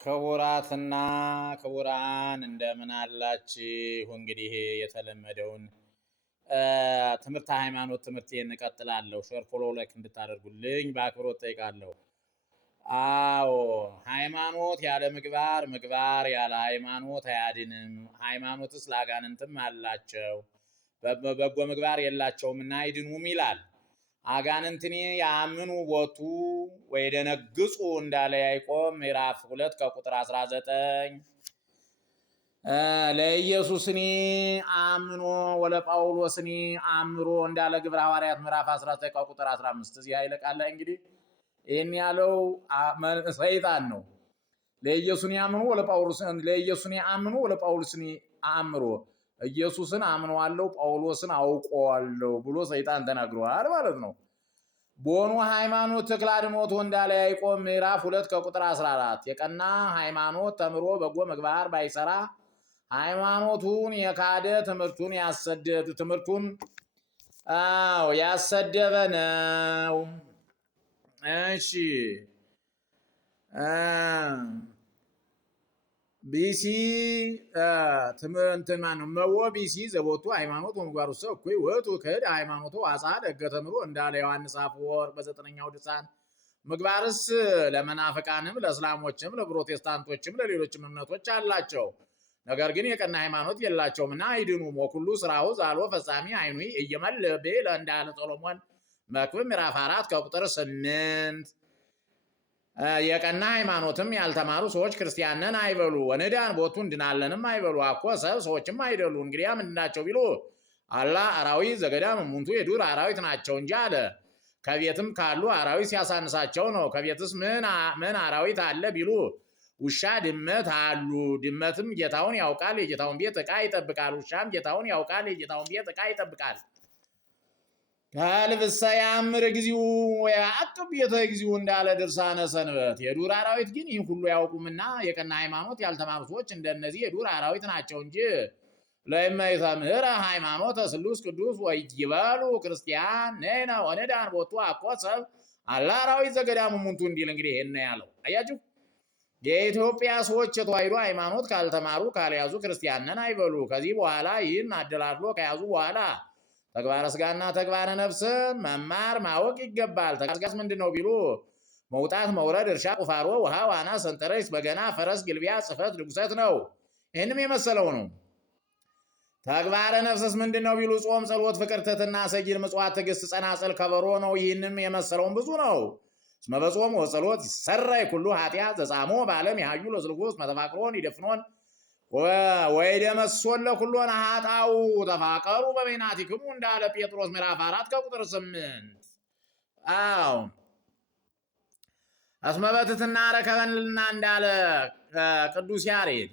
ክቡራትና ክቡራን እንደምን አላችሁ? እንግዲህ የተለመደውን ትምህርት ሃይማኖት ትምህርቴን እቀጥላለሁ። ሼር ፎሎ ላይክ እንድታደርጉልኝ በአክብሮት ጠይቃለሁ። አዎ ሃይማኖት ያለ ምግባር፣ ምግባር ያለ ሃይማኖት አያድንም። ሃይማኖትስ ለአጋንንትም አላቸው በጎ ምግባር የላቸውምና አይድኑም ይላል። አጋንንትኒ ያምኑ ቦቱ ወይደነግጹ እንዳለ ያዕቆብ ምዕራፍ 2 ከቁጥር 19 ለኢየሱስኒ አምኖ ወለጳውሎስኒ አምሮ እንዳለ ግብረ ሐዋርያት ምዕራፍ 19 ከቁጥር 15 እዚህ ኃይለ ቃል ላይ እንግዲህ ይህን ያለው ሰይጣን ነው። ለኢየሱስኒ አምኖ ወለጳውሎስኒ አምሮ ኢየሱስን አምነዋለሁ ጳውሎስን አውቀዋለሁ ብሎ ሰይጣን ተናግሯል ማለት ነው። ቦኑ ሃይማኖት ተክለ አድኅኖት እንዳለ ያዕቆብ ምዕራፍ 2 ከቁጥር 14 የቀና ሃይማኖት ተምሮ በጎ ምግባር ባይሰራ ሃይማኖቱን የካደ ትምህርቱን ያሰደበ ነው። እሺ ቢሲ ትምህርት ማነው መወ ቢሲ ዘቦቱ ሃይማኖት ወምግባር ውስጥ እኩይ ወቱ ከሄድ ሃይማኖቱ አጻድ እገተምሮ እንዳለ ዮሐንስ አፈወርቅ በ9ኛው ድርሳን ምግባርስ ለመናፍቃንም ለእስላሞችም ለፕሮቴስታንቶችም ለሌሎችም እምነቶች አላቸው፣ ነገር ግን የቀና ሃይማኖት የላቸውምና አይድኑም። ወኩሉ ስራው ዛሎ ፈጻሚ አይኑ እየመለበ እንዳለ ሰሎሞን መክብብ ምዕራፍ 4 ከቁጥር 8 የቀና ሃይማኖትም ያልተማሩ ሰዎች ክርስቲያንን አይበሉ፣ ወንዳን ቦቱ እንድናለንም አይበሉ። አኮ ሰብ ሰዎችም አይደሉ። እንግዲያ ምንድናቸው ቢሉ አላ አራዊት ዘገዳም እሙንቱ የዱር አራዊት ናቸው እንጂ አለ። ከቤትም ካሉ አራዊት ሲያሳንሳቸው ነው። ከቤትስ ምን አራዊት አለ ቢሉ ውሻ ድመት አሉ። ድመትም ጌታውን ያውቃል፣ የጌታውን ቤት ዕቃ ይጠብቃል። ውሻም ጌታውን ያውቃል፣ የጌታውን ቤት ዕቃ ይጠብቃል። ከልብሰ ያምር ጊዜው ወያዕቅብ ቤተ ጊዜው እንዳለ ድርሳነ ሰንበት። የዱር አራዊት ግን ይህን ሁሉ ያውቁምና የቀና ሃይማኖት ያልተማሩ ሰዎች እንደነዚህ የዱር አራዊት ናቸው እንጂ ለእመይተምህረ ሃይማኖተ ስሉስ ቅዱስ ወይበሉ ክርስቲያን ነይነ ወነዳን ቦቱ አኮ ሰብ አላ አራዊት ዘገዳም እሙንቱ እንዲል እንግዲህ ይሄን ነው ያለው። አያችሁ፣ የኢትዮጵያ ሰዎች የተዋሕዶ ሃይማኖት ካልተማሩ ካልያዙ ክርስቲያንን አይበሉ። ከዚህ በኋላ ይህን አደላድሎ ከያዙ በኋላ ተግባረ ስጋና ተግባረ ነፍስን መማር ማወቅ ይገባል። ተግባረ ስጋስ ምንድን ነው ቢሉ መውጣት መውረድ፣ እርሻ ቁፋሮ፣ ውሃ ዋና፣ ሰንጠረዥ፣ በገና፣ ፈረስ ግልቢያ፣ ጽሕፈት ድጉሰት ነው። ይህንም የመሰለው ነው። ተግባረ ነፍስስ ምንድን ነው ቢሉ ጾም፣ ጸሎት፣ ፍቅር፣ ትሕትና፣ ሰጊድ፣ ምጽዋት፣ ትዕግስት፣ ጸናጽል፣ ከበሮ ነው። ይህንም የመሰለውን ብዙ ነው። እስመ በጾም ወጸሎት ይሰረይ ኩሉ ኃጢአት ዘጻሞ በዓለም ያሃዩ ለስልኩስ መተፋቅሮን ይደፍኖን ወይደመሶን ለኩሎን ኃጣው ተፋቀሩ በበይናቲክሙ እንዳለ ጴጥሮስ ምዕራፍ 4 ከቁጥር 8። አዎ እስመ በትሕትና ረከበንልና እንዳለ ቅዱስ ያሬድ።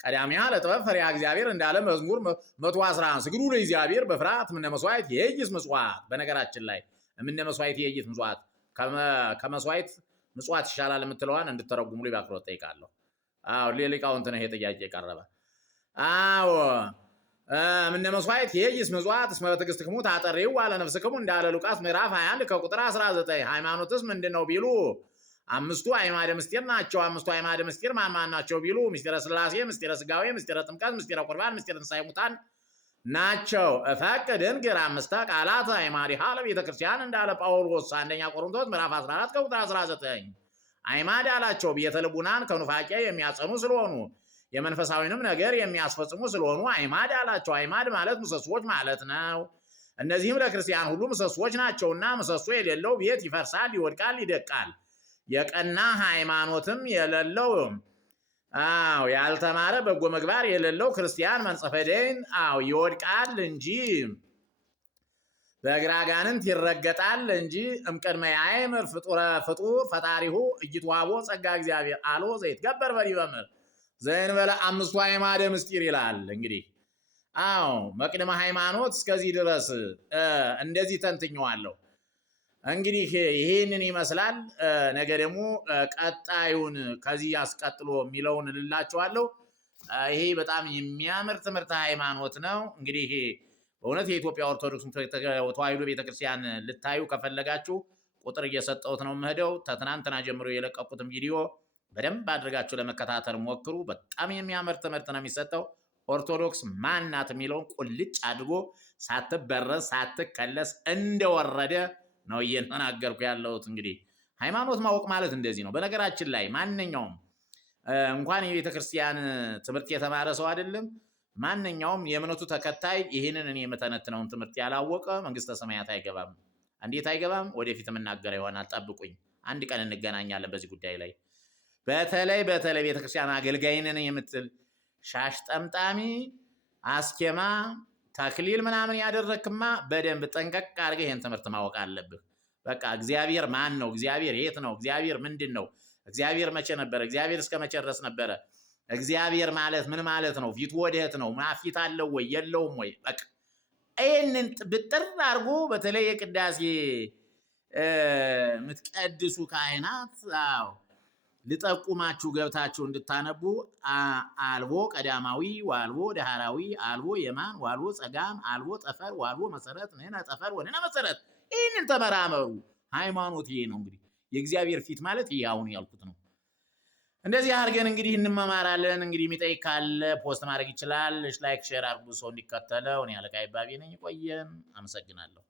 ቀዳሚያ ለጥበብ ፈሪሃ እግዚአብሔር እንዳለ መዝሙር 111 ስግዱ ለእግዚአብሔር በፍርሃት እምነ መስዋዕት የይስ ምጽዋት። በነገራችን ላይ እምነ መስዋዕት የይስ ምጽዋት ከመስዋዕት ምጽዋት ይሻላል የምትለዋን እንድተረጉሙ በአክብሮት ጠይቃለሁ። አዎ ሊቃውንት ነው ይሄ ጥያቄ ቀረበ። አዎ እምነ መስዋዕት የይስ ምጽዋት እስመ በትዕግሥትክሙ ታጠሪው ዋለ ነፍስክሙ እንዳለ ሉቃስ ምዕራፍ 21 ከቁጥር 19። ሃይማኖትስ ምንድን ነው ቢሉ አምስቱ አዕማደ ምስጢር ናቸው። አምስቱ አዕማደ ምስጢር ማን ናቸው ቢሉ ምስጢረ ሥላሴ፣ ምስጢረ ሥጋዌ፣ ምስጢረ ጥምቀት፣ ምስጢረ ቁርባን፣ ምስጢረ ትንሣኤ ሙታን ናቸው። እፈቅድ እንግር አምስተ ቃላት አዕማዲሃ ለቤተ ክርስቲያን እንዳለ ጳውሎስ አንደኛ ቆሮንቶስ ምዕራፍ 14 ከቁጥር 19። አዕማድ አላቸው ቤተ ልቡናን ከኑፋቄ የሚያጸኑ ስለሆኑ የመንፈሳዊንም ነገር የሚያስፈጽሙ ስለሆኑ አዕማድ አላቸው። አዕማድ ማለት ምሰሶች ማለት ነው። እነዚህም ለክርስቲያን ሁሉ ምሰሶች ናቸውና ምሰሶ የሌለው ቤት ይፈርሳል፣ ይወድቃል፣ ይደቃል። የቀና ሃይማኖትም የሌለው ያልተማረ በጎ ምግባር የሌለው ክርስቲያን መንጸፈ ደይን ይወድቃል እንጂ በእግረ አጋንንት ይረገጣል እንጂ እምቅድመ ያእምር ፍጡር ፈጣሪሁ ኢይትወሀቦ ጸጋ እግዚአብሔር አሎ ዘይትገበር በዲበ ምድር ዘእንበለ አምስቱ አዕማደ ምስጢር ይላል። እንግዲህ መቅድመ ሃይማኖት እስከዚህ ድረስ እንደዚህ ተንትኘዋለሁ። እንግዲህ ይህንን ይመስላል። ነገ ደግሞ ቀጣዩን ከዚህ ያስቀጥሎ የሚለውን እልላችኋለሁ። ይሄ በጣም የሚያምር ትምህርት ሃይማኖት ነው። እንግዲህ በእውነት የኢትዮጵያ ኦርቶዶክስ ተዋሕዶ ቤተክርስቲያን ልታዩ ከፈለጋችሁ ቁጥር እየሰጠሁት ነው የምሄደው። ከትናንትና ጀምሮ የለቀቁትም ቪዲዮ በደንብ አድርጋችሁ ለመከታተል ሞክሩ። በጣም የሚያምር ትምህርት ነው የሚሰጠው። ኦርቶዶክስ ማናት የሚለውን ቁልጭ አድርጎ ሳትበረዝ ሳትከለስ እንደወረደ ነው እየተናገርኩ ያለሁት። እንግዲህ ሃይማኖት ማወቅ ማለት እንደዚህ ነው። በነገራችን ላይ ማንኛውም እንኳን የቤተ ክርስቲያን ትምህርት የተማረ ሰው አይደለም፣ ማንኛውም የእምነቱ ተከታይ ይህንን እኔ የምተነትነውን ትምህርት ያላወቀ መንግስተ ሰማያት አይገባም። እንዴት አይገባም? ወደፊት የምናገረው ይሆናል። ጠብቁኝ፣ አንድ ቀን እንገናኛለን በዚህ ጉዳይ ላይ። በተለይ ቤተክርስቲያን አገልጋይ ነን የምትል ሻሽ ጠምጣሚ፣ አስኬማ፣ ተክሊል ምናምን ያደረክማ በደንብ ጠንቀቅ አድርገህ ይህን ትምህርት ማወቅ አለብህ። በቃ እግዚአብሔር ማን ነው? እግዚአብሔር የት ነው? እግዚአብሔር ምንድን ነው? እግዚአብሔር መቼ ነበረ? እግዚአብሔር እስከ መቼ ድረስ ነበረ? እግዚአብሔር ማለት ምን ማለት ነው? ፊቱ ወዴት ነው? ፊት አለው ወይ የለውም ወይ? በቃ ይህንን ብጥር አድርጎ በተለይ የቅዳሴ የምትቀድሱ ካህናት ልጠቁማችሁ ገብታችሁ እንድታነቡ። አልቦ ቀዳማዊ ዋልቦ ዳህራዊ አልቦ የማን ዋልቦ ጸጋም አልቦ ጠፈር ዋልቦ መሰረት ነነ ጠፈር ወነነ መሰረት። ይህንን ተመራመሩ። ሃይማኖት ይሄ ነው እንግዲህ። የእግዚአብሔር ፊት ማለት ይሄ አሁን ያልኩት ነው። እንደዚህ አድርገን እንግዲህ እንመማራለን። እንግዲህ የሚጠይቅ ካለ ፖስት ማድረግ ይችላል። ላይክ ሼር አድርጉ ሰው እንዲከተለው። እኔ አለቃ ይባቤ ነኝ። ቆየን። አመሰግናለሁ።